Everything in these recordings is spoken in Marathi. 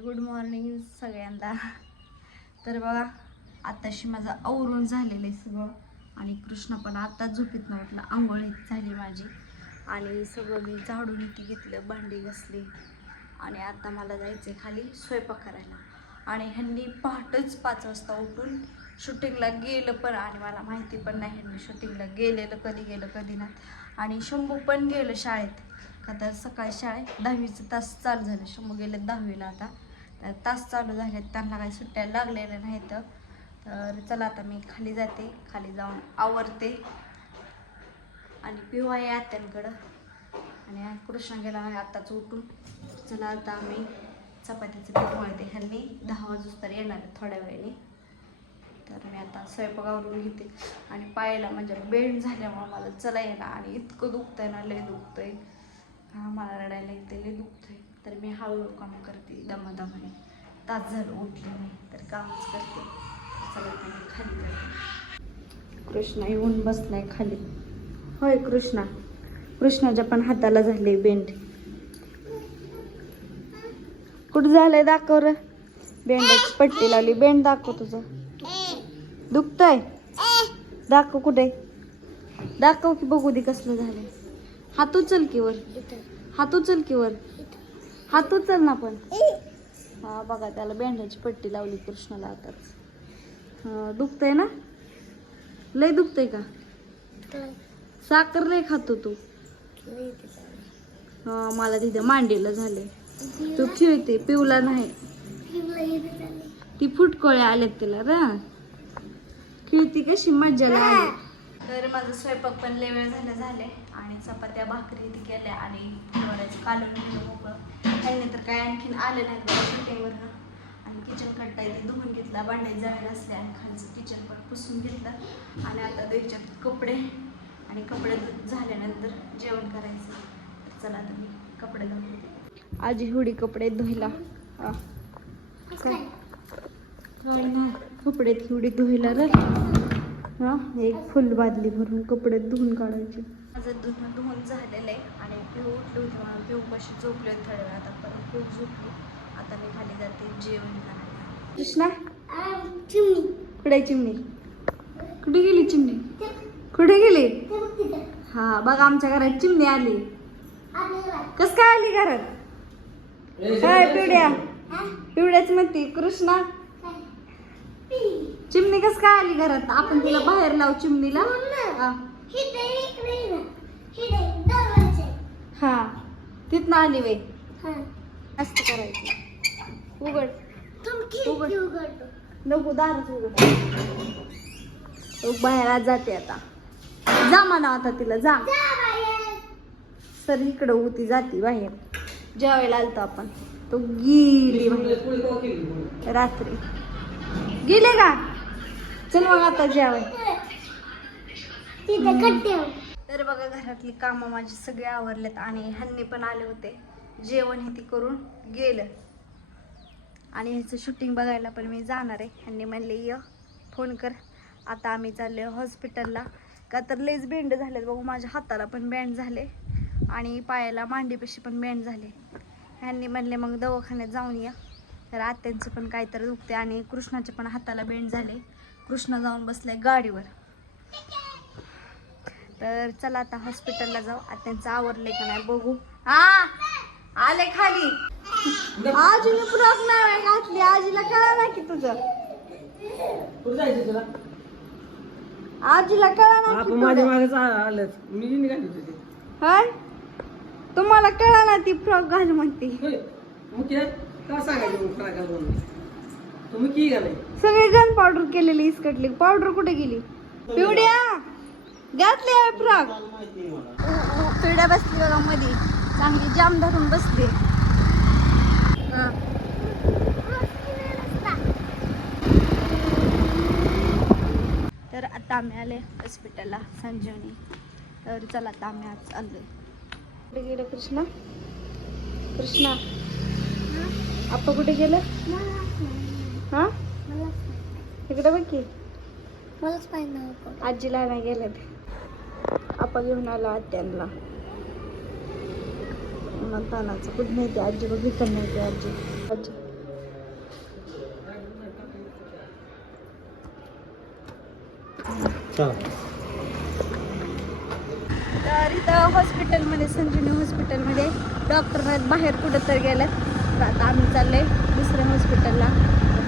तर गुड मॉर्निंग सगळ्यांना तर बघा आताशी माझं आवरून झालेलं आहे सगळं आणि कृष्ण पण आत्ताच झोपीत नव्हतला आंघोळी झाली माझी. आणि सगळं मी झाडून इथे घेतलं भांडी घासली. आणि आता मला जायचं खाली स्वयंपाक करायला. आणि ह्यांनी पहाटच पाच वाजता उठून शूटिंगला गेलं पण आणि मला माहिती पण नाही ह्यांनी शूटिंगला गेलेलं कधी गेलं कधी नाही. आणि शंभू पण गेलं शाळेत. का तर सकाळी शाळेत दहावीचं तास चालू झालं. शंभू गेले दहावीला आता. तास चालू झाले त्यांना काही सुट्ट्या लागलेल्या नाहीत. तर चला आता मी खाली जाते. खाली जाऊन आवरते. आणि पिवा आहे आत्यांकडं. आणि कृष्ण गेला नाही आत्ताच उठून. चला आता आम्ही चपातीचं पीठ मळते. ह्यांनी दहा वाजूस तर येणार आहे थोड्या वेळाने. तर मी आता स्वयंपाकावरून घेते. आणि पायाला म्हणजे बेंड झाल्यामुळे मला चला येणार आणि इतकं दुखतंय ना लय दुखतंय. हा मला रडायला येते लय दुखतंय. तर मी हळूहळू काम करते दमादमाने. तास झालं उठले नाही तर कामच करते. चला मी खाली कृष्णा येऊन बसलाय खाली. होय कृष्णा. कृष्णाच्या पण हाताला झाले बेंड. कुठं झालंय दाखव र. बेंडाची पट्टी लावली. बेंड दाखव तुझं. दुखतंय? दाखव कुठे? दाखव की बघू दे कसलं झालंय. हात उचल की वर. हात उचल की वर. हात उचल ना पण. हा बघा त्याला बेंडाची पट्टी लावली कृष्णाला आताच. हा दुखतंय ना? लय दुखतंय का? साखर लय खातो तू. हा मला तिथे मांडीला झाले तू खेळते पिवला नाही. ती फुटकोळ्या आल्यात तिला ना खेळती कशी मज्जा लागली. तर माझं स्वयंपाक पण लय वेळ झाला झाले आणि चपात्या भाकरी केल्या आणि कालून दिलं मोकळं. त्यांनी तर काय आणखीन आले नाहीत बघा शूटिंगवरनं आणि किचन कट्टा इथे धुवून घेतला भांडे जावे असले आणि खालचं किचन पण पुसून घेतलं. आणि आता द्यायच्यात कपडे आणि कपडे धु- झाल्यानंतर जेवण करायचं. तर चला आता मी कपडे दाखवते आजी हुडी कपडे धुयला. हा. काय? काय? नाही कपडे थोडी धुयला रे हा एक फुल बादली भरून कपडे धुवून काढायचे. माझं धुणं धुवून झालेलं आहे आणि पिऊ मला पिऊ कशी झोपले थोड्या वेळ आता परत पिऊ झोपली. आता मी खाली जाते जेवण करायला. कृष्णा? कुठे आहे चिमणी? कुठे गेली चिमणी? कुठे गेली? हा बघा आमच्या घरात चिमणी आली. कस काय आली घरात? काय पिवड्या? पिवड्याच म्हणते कृष्णा. चिमणी कस काय आली घरात? आपण तिला बाहेर लावू चिमणीला. हा. हा तिथनं आली वे असं करायचं. उघड. उघड. नको दारच उघड. बाहेर आज जाते आता. जा म्हणा आता तिला जा. सर इकडं होती जाती बाहेर. जेवायला आलतो आपण. तो गेली रात्री. गेले का? चल मग आता जेवाय. तर बघा घरातली कामं माझी सगळे आवरलेत आणि ह्यांनी पण आले होते. जेवण हे ती करून गेलं. आणि ह्याचं शूटिंग बघायला पण मी जाणार आहे. ह्यांनी म्हणले ये फोन कर. आता आम्ही चालले हॉस्पिटलला का तर लेज बेंड झालेत बघू माझ्या हाताला पण बँड झाले आणि पायाला मांडीपाशी पण बँड झाले. ह्यांनी म्हणले मग दवाखान्यात जाऊन या. तर आत्यांचं पण काहीतरी दुखते आणि कृष्णाचे पण हाताला बेंड झाले. कृष्णा जाऊन बसले गाडीवर. तर चला आता हॉस्पिटलला जाऊ. आत्यांचं आवरले का नाही बघू. हा आले खाली. आजीने फ्रॉक नाही घातली. आजीला कळा ना की तुझं. आजीला कळा ना की माझ्या आलंच. मी निघाली होय? तुम्हाला कळा ना ती फ्रॉक घाल म्हणते. का सांगायचं तुम्ही की घालाय? सगळी गन पावडर केलेली इसकटली. पावडर कुठे गेली? पिवड्या! घातली फ्रॉक. पिवड्या बसली बघा मध्ये चांगली जाम धरून बसली. तर आता आम्ही आले हॉस्पिटलला संजीवनी. तर चला आता आम्ही आज कुठे गेलं कृष्णा? कृष्णा आपा कुठे गेलं? हा? इकडे बघ की. मलाच पाहिजे आजीला नाही गेलेत. पापा घेऊन आला आत्यांना. तानाचं कुठं नाही ते आजी बघितलं नाही ते आजी. आजी. तर इथं हॉस्पिटलमध्ये संजीवनी हॉस्पिटलमध्ये डॉक्टर आहेत बाहेर कुठं तर गेल्यात तर आता आम्ही चाललंय दुसऱ्या हॉस्पिटलला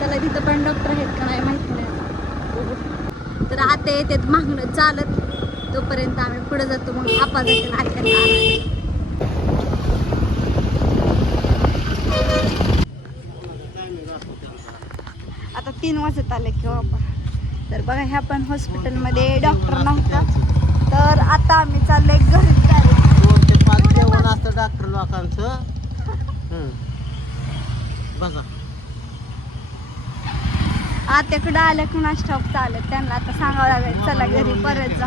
चला तिथं पण डॉक्टर आहेत का नाही माहिती नाही तर आता येतात मागणं चालत. तोपर्यंत आम्ही पुढे जातो मग आपा जाते आत्यांना आता तीन वाजत आले किंवा आपण तर बघा ह्या पण हॉस्पिटलमध्ये डॉक्टर नव्हता. तर आता आम्ही चाललोय घरी. दोन ते पाच जेवण असतं डॉक्टर लोकांचं बघा बघा आत्याकडं आलं कुणा स्टॉप चालत त्यांना आता सांगावं लागेल. चला घरी परत जा.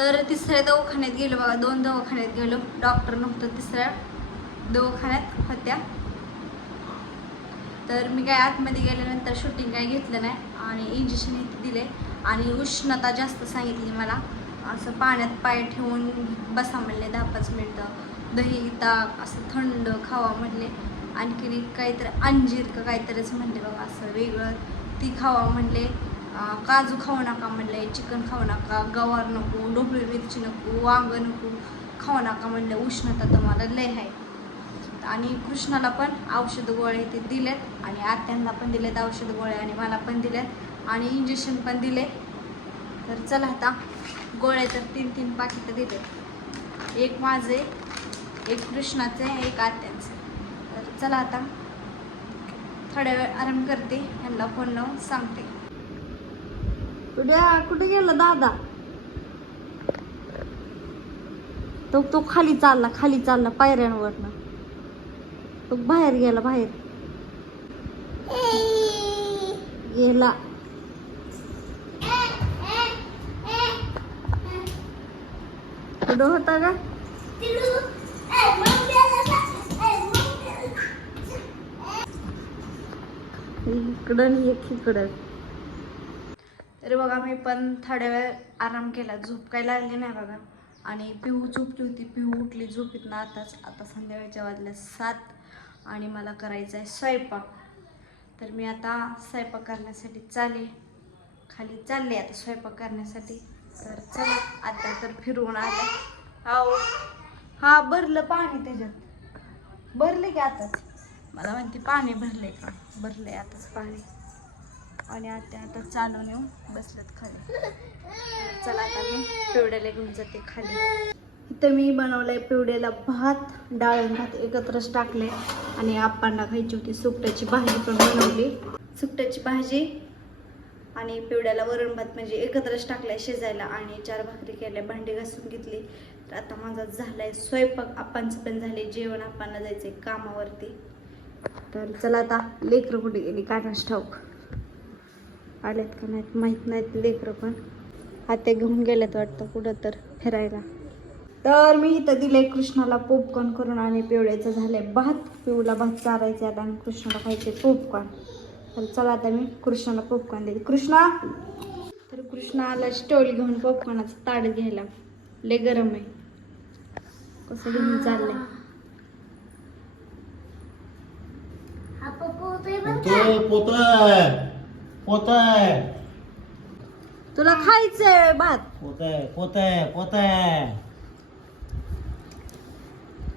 तर तिसऱ्या दवाखान्यात गेलो बघा दोन दवाखान्यात गेलो. डॉक्टर नव्हतं तिसऱ्या दवाखान्यात होत्या. तर मी काय आतमध्ये गेल्यानंतर शूटिंग काय घेतलं नाही आणि इंजेक्शन इथे दिले आणि उष्णता जास्त सांगितली मला. असं पाण्यात पाय ठेवून बसा म्हणले दहा पाच मिनटं. दही ताक असं थंड खावा म्हणले. आणखीन एक काहीतरी अंजीर का काहीतरीच म्हणले बघा असं वेगळं. ती खावा म्हणले. काजू खाऊ नका म्हणले चिकन खाऊ नका गवार नको ढोबळी मिरची नको वांग नको खाऊ नका म्हणलं उष्णता तुम्हाला लय आहे. आणि कृष्णाला पण औषध गोळे ते दिलेत आणि आत्यांना पण दिलेत औषध गोळे आणि मला पण दिलेत आणि इंजेक्शन पण दिले. तर चला आता गोळे तर तीन तीन पाकिटं दिले एक माझे एक कृष्णाचे एक आत्यांचे. तर चला आता थोड्या वेळ आराम करते यांना फोन लावून सांगते. कुठे कुठे गेला दादा? तो तो खाली चालला खाली चालला पायऱ्यांवरनं. तो बाहेर गेला बाहेर. गेला. कुठं होता का? इकडं एक इकडं. तर बघा मी पण थोड्या वेळ आराम केला. झोप काय लागली नाही बघा. आणि पिहू झोपली होती पिहू उठली झोपीत ना आताच. आता संध्याकाळच्या वाजल्या सात आणि मला करायचा आहे स्वयंपाक. तर मी आता स्वयंपाक करण्यासाठी चाले खाली चालले आता स्वयंपाक करण्यासाठी. तर चला आता तर फिरवून आलं. हो हा भरलं पाणी त्याच्यात. भरले की आताच? मला म्हणते पाणी भरले का? भरले आताच पाणी. आणि आता आता चालून येऊन बसल्यात खाली. चला आता मी पिवड्याला घेऊन जाते खाली. इथं मी बनवलंय पिवड्याला भात डाळ भात एकत्रच टाकले. आणि आप्पांना खायची होती सुकट्याची भाजी पण बनवली. सुकट्याची भाजी आणि पिवड्याला वरण भात म्हणजे एकत्रच टाकलाय शिजायला. आणि चार भाकरी केल्या भांडी घासून घेतली. तर आता माझा झालाय स्वयंपाक. आप्पांचं पण झाले जेवण. आप्पांना जायचंय कामावरती. तर चला आता लेकरं कुठे गेली? कानास ठाऊक. आलेत का नाहीत? माहीत नाहीत लेकरं पण. हाते घेऊन गेलेत वाटतं कुठं तर फिरायला. तर मी इथं दिलंय कृष्णाला पोपकॉर्न करून आणि पिवळ्याचं झालंय भात. पिवला भात चारायचे आता आणि कृष्णाला खायचे पोपकॉर्न तर चला आता मी कृष्णाला पोपकॉर्न देते. कृष्णा! तर कृष्णा आला स्टोल घेऊन पोपकॉर्नाचं ताट घ्यायला. लय गरम आहे. कसं घेऊन चाललंय? ते पोतय. तुला खायचंय भात. पोतय पोतय पोतय.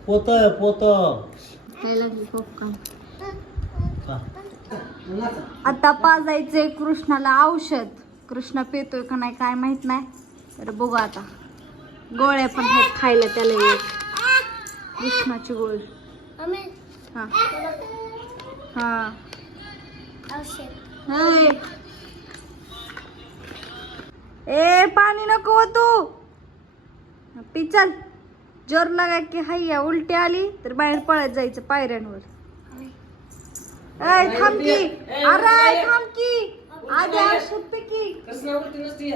पोतय पोत काय लागली पॉपकॉर्न आता पाजायचे कृष्णाला औषध. कृष्ण पितोय का नाही काय माहीत नाही. तर बघू आता. गोळ्या पण आहेत खायला त्याला एक. कृष्णाची गोळी. हा. हा. ए पाणी नको हो तू. पी चल. जोर लागा की हैया उलटी आली तर बाहेर पळत जायचं पायऱ्यांवर. ऐ थांब की. अरे थांब की. आधी औषध पे की. कसं उलटी नसती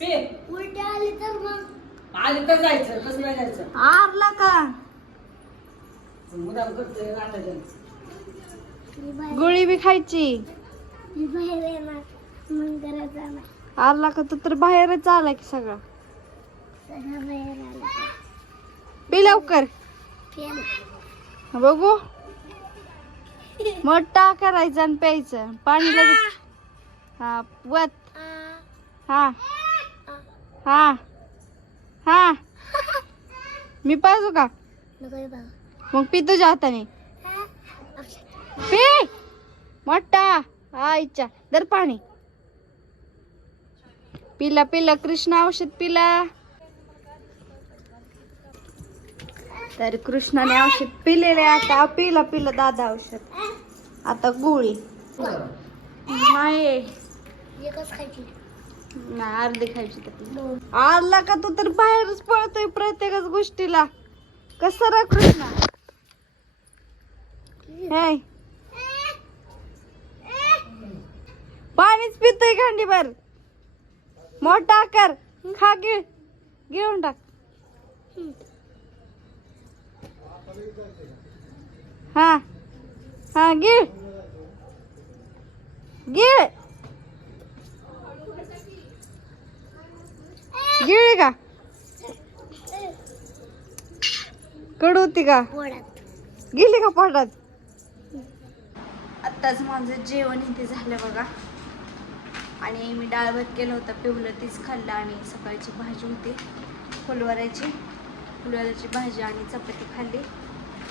पे. उलटी आली तर मग. आली तर जायचं कसं नाही जायचं? आरला का? मुदाम करते गोळी बी खायची. मी बाहेर येणार मग घरात जाणार का तर बाहेरच आला की सगळा. सगळं बाहेर पी लवकर. बघू. मोठा करायचा आणि प्यायचं. पाणी लगेच. हा वत. हा. हा. हा. मी पाजू का? नको रे बाबा मग पी तुझ्या हाताने. हा? औषध. पी मोठा हा इच्छा. दर पाणी. पिला पिला कृष्ण औषध पिला. तर कृष्णाने औषध पिलेले आता. पिला पिला दादा औषध. आता गोळी. नाही. खायची. अर्धी आला का तू तर बाहेरच पळतोय प्रत्येकच गोष्टीला. कसं रा कृष्णा? पाणीच पितय खंडीभर. मोठा आकार. खा गिळ गिळून टाक. हा हा गिळ. गिळ. गिळ का? कडू होती का? गेली का पोटात? आत्ताच माझं जेवण इथे झालं बघा. आणि मी डाळ भात केलं होतं पिवलं तीच खाल्लं आणि सकाळची भाजी होती. फुलवऱ्याची फुलवऱ्याची भाजी आणि चपाती खाल्ली.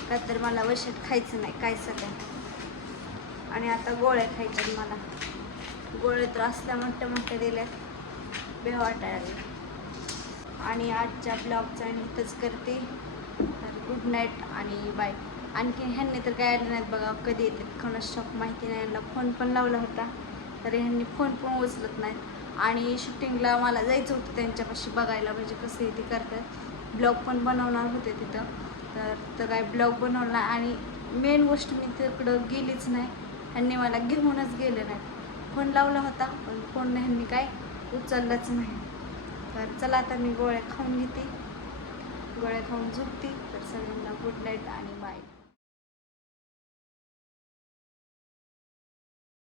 का तर मला वशात खायचं नाही काय सगळं आणि आता गोळ्या खायच्यात मला. गोळे तर असल्या मोठ्या मोठ्या दिल्यात बे वाटायला आणि आजच्या ब्लॉगचा आणि इथंच करते. तर गुड नाईट आणि बाय आणखी ह्यांनी तर काय आले नाहीत बघा कधी येतात कोणाच शॉप माहिती नाही यांना फोन पण लावला होता. तर ह्यांनी फोन पण उचलत नाहीत आणि शूटिंगला मला जायचं होतं त्यांच्यापाशी बघायला म्हणजे कसं ते करतात. ब्लॉग पण बनवणार होते तिथं. तर तर काय ब्लॉग बनवला आणि मेन गोष्ट मी तिकडं गेलीच नाही. ह्यांनी मला घेऊनच गेले नाही. फोन लावला होता पण फोन ह्यांनी काय उचललाच नाही. तर चला आता मी गोळ्या खाऊन घेते. गोळ्या खाऊन झोपते. तर सगळ्यांना गुड नाईट आणि बाय